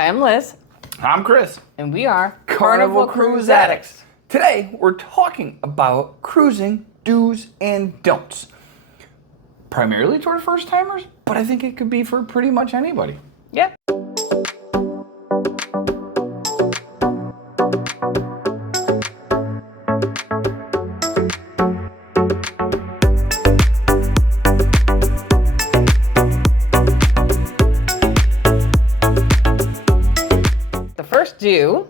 Hi, I'm Liz. I'm Chris. And we are Carnival Cruise Addicts. Today, we're talking about cruising do's and don'ts. Primarily toward first timers, but I think it could be for pretty much anybody. Yep. The first do,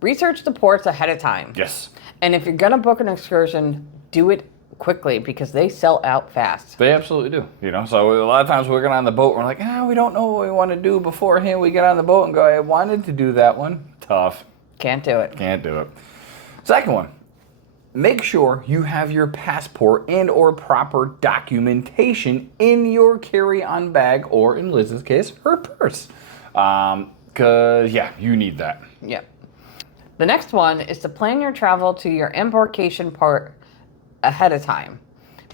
research the ports ahead of time. Yes. And if you're going to book an excursion, do it quickly because they sell out fast. They absolutely do. So a lot of times we're getting on the boat, we're like, we don't know what we want to do beforehand. We get on the boat and go, I wanted to do that one. Tough. Can't do it. Can't do it. Second one, make sure you have your passport and or proper documentation in your carry-on bag, or in Liz's case, her purse. Because, you need that. Yep. The next one is to plan your travel to your embarkation port ahead of time.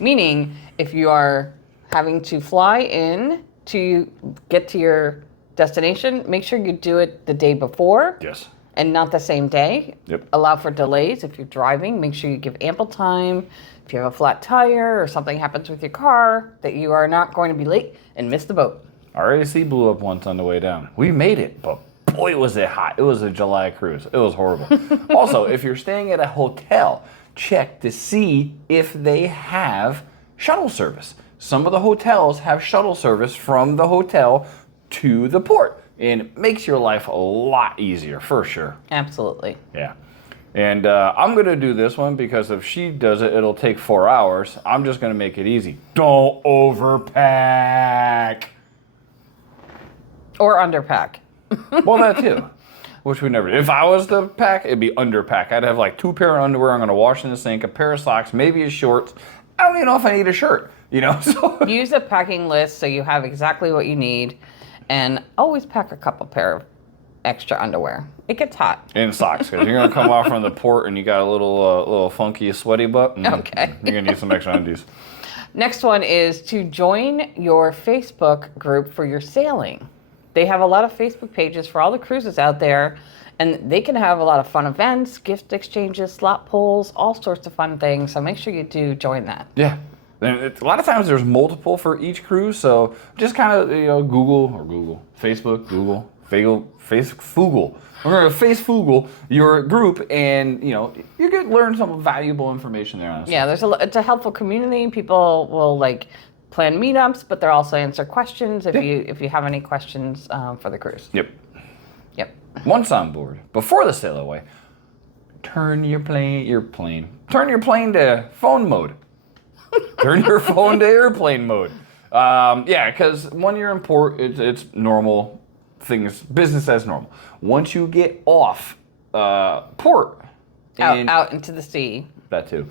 Meaning, if you are having to fly in to get to your destination, make sure you do it the day before. Yes. And not the same day. Yep. Allow for delays. If you're driving, make sure you give ample time. If you have a flat tire or something happens with your car, that you are not going to be late and miss the boat. Our AC blew up once on the way down. We made it, but boy, was it hot. It was a July cruise. It was horrible. Also, if you're staying at a hotel, check to see if they have shuttle service. Some of the hotels have shuttle service from the hotel to the port, and it makes your life a lot easier, for sure. Absolutely. Yeah. And I'm going to do this one because if she does it, it'll take 4 hours. I'm just going to make it easy. Don't overpack. Or underpack. Well, that too. Which we never did. If I was to pack, it'd be underpack. I'd have like 2 pair of underwear I'm going to wash in the sink, a pair of socks, maybe a shorts. I don't even know if I need a shirt, So Use a packing list so you have exactly what you need. And always pack a couple pair of extra underwear. It gets hot. And socks, because you're going to come off from the port and you got a little funky, sweaty butt. Okay. You're going to need some extra undies. Next one is to join your Facebook group for your sailing. They have a lot of Facebook pages for all the cruises out there, and they can have a lot of fun events, gift exchanges, slot pulls, all sorts of fun things. So make sure you do join that. Yeah. And a lot of times there's multiple for each cruise, so just kind of, Facebook, Google, Faceboogle. We're going to Faceboogle your group, and, you could learn some valuable information there. Honestly. Yeah, it's a helpful community. People will, plan meetups, but they'll also answer questions if you have any questions for the cruise. Yep. Once on board, before the sail away, turn your plane to phone mode. Turn your phone to airplane mode. Because when you're in port, it's normal things, business as normal. Once you get off port, out into the sea. That too.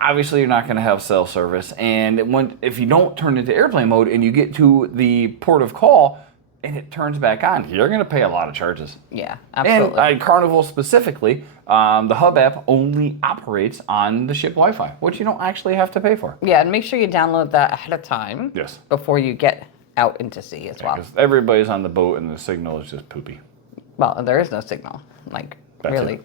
Obviously, you're not going to have cell service, and if you don't turn into airplane mode and you get to the port of call and it turns back on, you're going to pay a lot of charges. Yeah, absolutely. And Carnival specifically, the Hub app only operates on the ship Wi-Fi, which you don't actually have to pay for. Yeah, and make sure you download that ahead of time. Yes. Before you get out into sea as well. Because everybody's on the boat and the signal is just poopy. Well, there is no signal, That's really.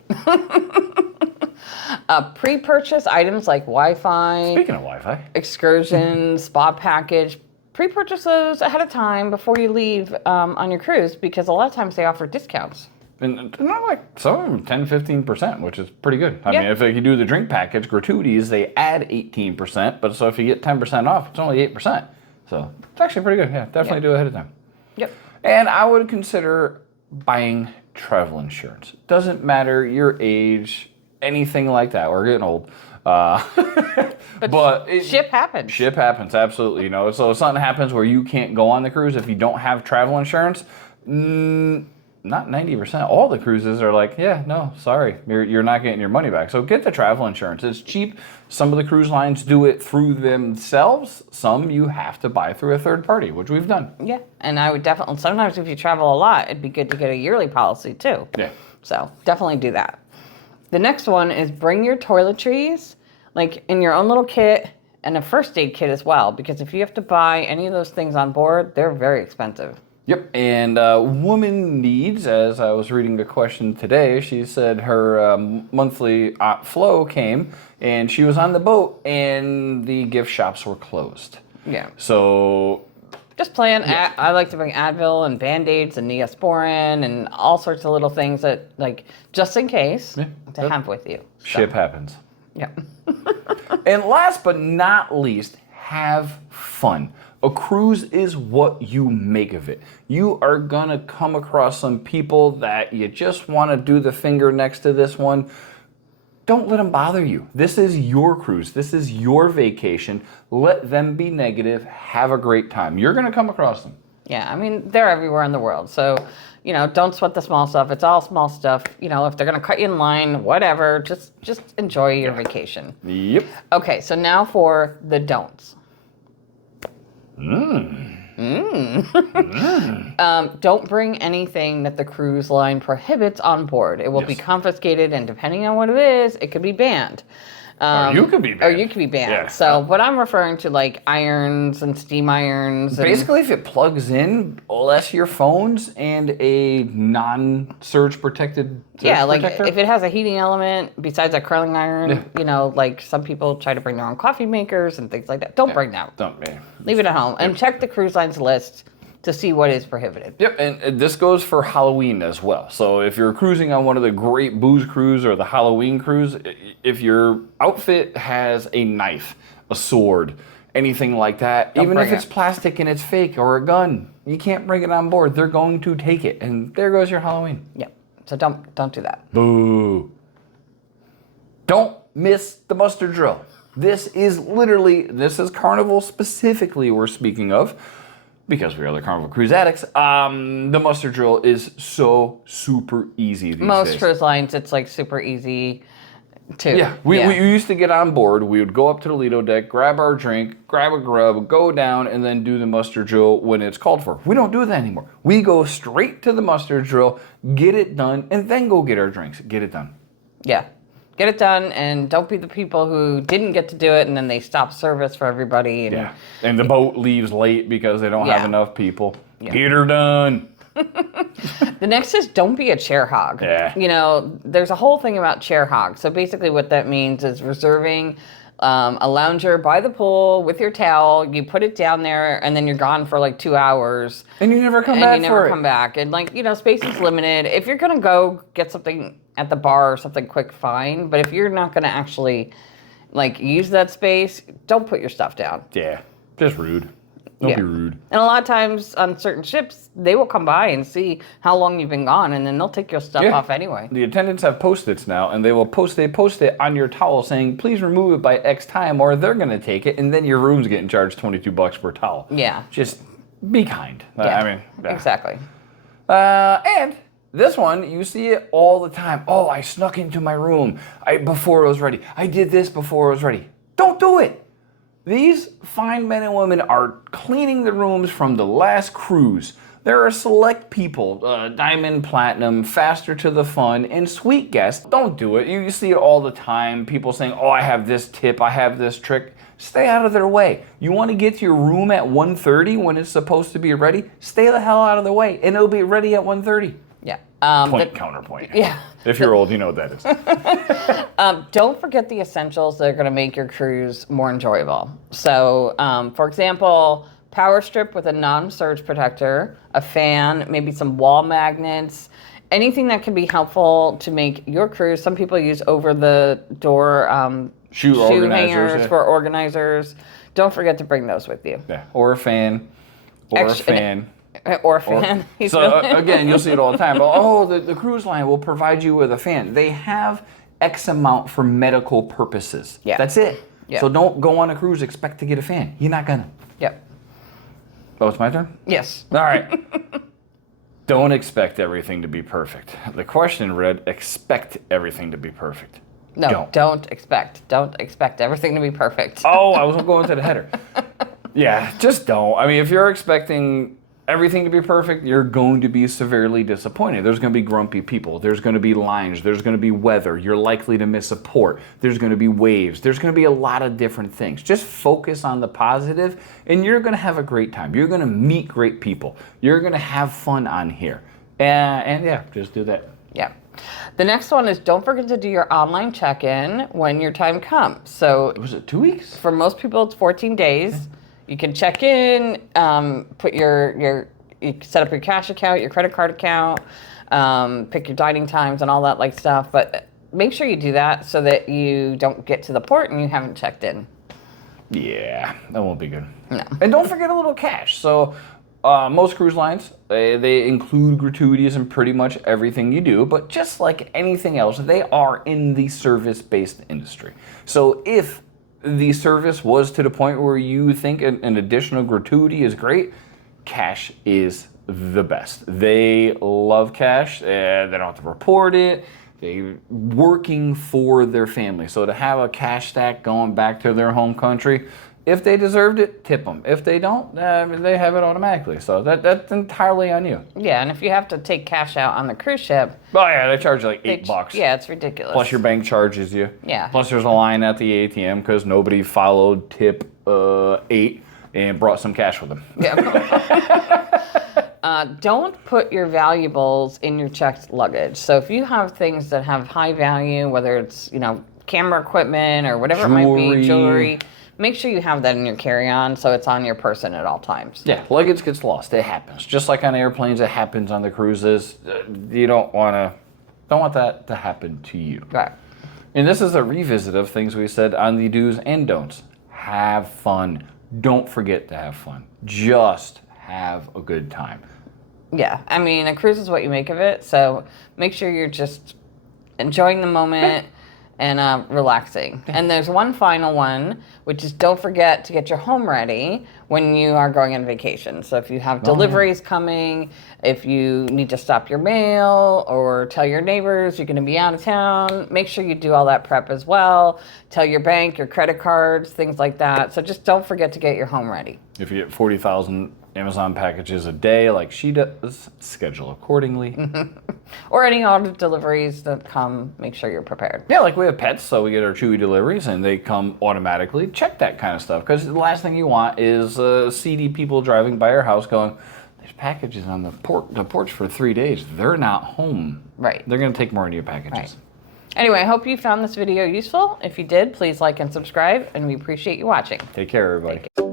Pre-purchase items like Wi-Fi. Speaking of Wi-Fi. Excursions, spa package. Pre-purchase those ahead of time before you leave on your cruise, because a lot of times they offer discounts. And not some of them 10-15%, which is pretty good. I mean, if you do the drink package, gratuities, they add 18%, but so if you get 10% off, it's only 8%. So it's actually pretty good. Yeah, definitely do it ahead of time. Yep. And I would consider buying travel insurance. Doesn't matter your age, anything like that. We're getting old. But ship happens. Ship happens, absolutely. So if something happens where you can't go on the cruise if you don't have travel insurance, not 90%. All the cruises are like, yeah, no, sorry, you're not getting your money back. So get the travel insurance. It's cheap. Some of the cruise lines do it through themselves. Some you have to buy through a third party, which we've done. Yeah, and I would definitely, sometimes if you travel a lot, it'd be good to get a yearly policy too. Yeah. So definitely do that. The next one is bring your toiletries, like in your own little kit, and a first aid kit as well, because if you have to buy any of those things on board, they're very expensive. Yep, and woman needs, as I was reading the question today, she said her monthly flow came, and she was on the boat, and the gift shops were closed. Yeah. So Just plan. Yeah. I like to bring Advil and Band-Aids and Neosporin and all sorts of little things that, like, just in case, to have with you. Ship happens. Yeah. And last but not least, have fun. A cruise is what you make of it. You are gonna come across some people that you just wanna do the finger next to this one. Don't let them bother you. This is your cruise. This is your vacation. Let them be negative. Have a great time. You're gonna come across them. Yeah, I mean, they're everywhere in the world. So, don't sweat the small stuff. It's all small stuff. If they're going to cut you in line, whatever, just enjoy your vacation. Yep. Okay, so now for the don'ts. Don't bring anything that the cruise line prohibits on board. It will be confiscated, and depending on what it is, it could be banned. Or you could be banned. Or you could be banned. Yeah. So, what I'm referring to, like irons and steam irons. Basically, if it plugs in, less your phones and a non-surge protected protector. If it has a heating element besides a curling iron, like some people try to bring their own coffee makers and things like that. Don't bring that. Don't. Leave it at home and check the cruise line's list to see what is prohibited. Yep, and this goes for Halloween as well. So if you're cruising on one of the great booze cruise or the Halloween cruise, if your outfit has a knife, a sword, anything like that, even if it's plastic and it's fake or a gun, you can't bring it on board. They're going to take it, and there goes your Halloween. Yep. So don't do that. Boo. Don't miss the muster drill. This is Carnival specifically we're speaking of, because we are the Carnival Cruise Addicts. The muster drill is so super easy these days. Most cruise lines, it's like super easy too. Yeah, we used to get on board. We would go up to the Lido deck, grab our drink, grab a grub, go down, and then do the muster drill when it's called for. We don't do that anymore. We go straight to the muster drill, get it done, and then go get our drinks. Get it done. Yeah. Get it done, and don't be the people who didn't get to do it, and then they stop service for everybody. And the boat leaves late because they don't have enough people. Yeah. Get her done. The next is don't be a chair hog. Yeah. There's a whole thing about chair hogs. So basically what that means is reserving a lounger by the pool with your towel. You put it down there, and then you're gone for like 2 hours. And you never come back. And space is limited. If you're going to go get something at the bar or something quick, fine. But if you're not going to actually use that space, don't put your stuff down. Yeah. Just rude. Don't be rude. And a lot of times on certain ships, they will come by and see how long you've been gone, and then they'll take your stuff off anyway. The attendants have Post-its now, and they post it on your towel saying, please remove it by X time, or they're going to take it, and then your room's getting charged $22 per towel. Yeah. Just be kind. Yeah. Exactly. And this one, you see it all the time. Oh, I snuck into my room before it was ready. I did this before it was ready. Don't do it. These fine men and women are cleaning the rooms from the last cruise. There are select people, Diamond, Platinum, Faster to the Fun, and Sweet Guests. Don't do it. You see it all the time. People saying, oh, I have this tip, I have this trick. Stay out of their way. You want to get to your room at 1:30 when it's supposed to be ready? Stay the hell out of the way, and it'll be ready at 1:30. Yeah. Counterpoint. Yeah. If you're old, you know what that is. Don't forget the essentials that are going to make your cruise more enjoyable. So, for example, power strip with a non-surge protector, a fan, maybe some wall magnets, anything that can be helpful to make your cruise. Some people use over-the-door shoe hangers for organizers. Don't forget to bring those with you. Yeah. Or a fan. Or a fan. Again, you'll see it all the time. The cruise line will provide you with a fan. They have X amount for medical purposes. Yeah. That's it. Yeah. So don't go on a cruise expect to get a fan. You're not gonna. Yep. Oh, it's my turn? Yes. All right. Don't expect everything to be perfect. The question read, expect everything to be perfect. No, don't expect. Don't expect everything to be perfect. Oh, I was going to the header. Yeah, just don't. I mean, if you're expecting everything to be perfect, you're going to be severely disappointed. There's going to be grumpy people. There's going to be lines. There's going to be weather. You're likely to miss a port. There's going to be waves. There's going to be a lot of different things. Just focus on the positive, and you're going to have a great time. You're going to meet great people. You're going to have fun on here. And yeah, just do that. Yeah. The next one is don't forget to do your online check-in when your time comes. So Was it 2 weeks? for most people, it's 14 days. You can check in, put you can set up your cash account, your credit card account, pick your dining times and all that like stuff. But make sure you do that so that you don't get to the port and you haven't checked in. Yeah, that won't be good. No. And don't forget a little cash. So most cruise lines, they include gratuities in pretty much everything you do, but just like anything else, they are in the service-based industry. So if the service was to the point where you think an additional gratuity is great, cash is the best. They love cash. They don't have to report it. They're working for their family. So to have a cash stack going back to their home country, if they deserved it, tip them. If they don't, they have it automatically. So that's entirely on you. Yeah, and if you have to take cash out on the cruise ship, Oh yeah, they charge you like $8. yeah, it's ridiculous. Plus your bank charges you. Yeah. Plus there's a line at the ATM because nobody followed tip 8 and brought some cash with them. Yeah. Don't put your valuables in your checked luggage. So if you have things that have high value, whether it's camera equipment or whatever it might be, jewelry, make sure you have that in your carry-on so it's on your person at all times. Yeah, luggage gets lost. It happens. Just like on airplanes, it happens on the cruises. You don't want that to happen to you. Right. And this is a revisit of things we said on the do's and don'ts. Have fun. Don't forget to have fun. Just have a good time. Yeah, I mean, a cruise is what you make of it, so make sure you're just enjoying the moment and relaxing. And there's one final one, which is don't forget to get your home ready when you are going on vacation. So if you have deliveries coming, if you need to stop your mail or tell your neighbors you're going to be out of town, make sure you do all that prep as well. Tell your bank, your credit cards, things like that. So just don't forget to get your home ready. If you get 40,000 Amazon packages a day like she does, schedule accordingly. Or any auto deliveries that come, make sure you're prepared. Yeah, like we have pets, so we get our Chewy deliveries and they come automatically. Check that kind of stuff because the last thing you want is seedy people driving by your house going, there's packages on the porch for 3 days. They're not home. Right. They're going to take more of your packages. Right. Anyway, I hope you found this video useful. If you did, please like and subscribe, and we appreciate you watching. Take care, everybody.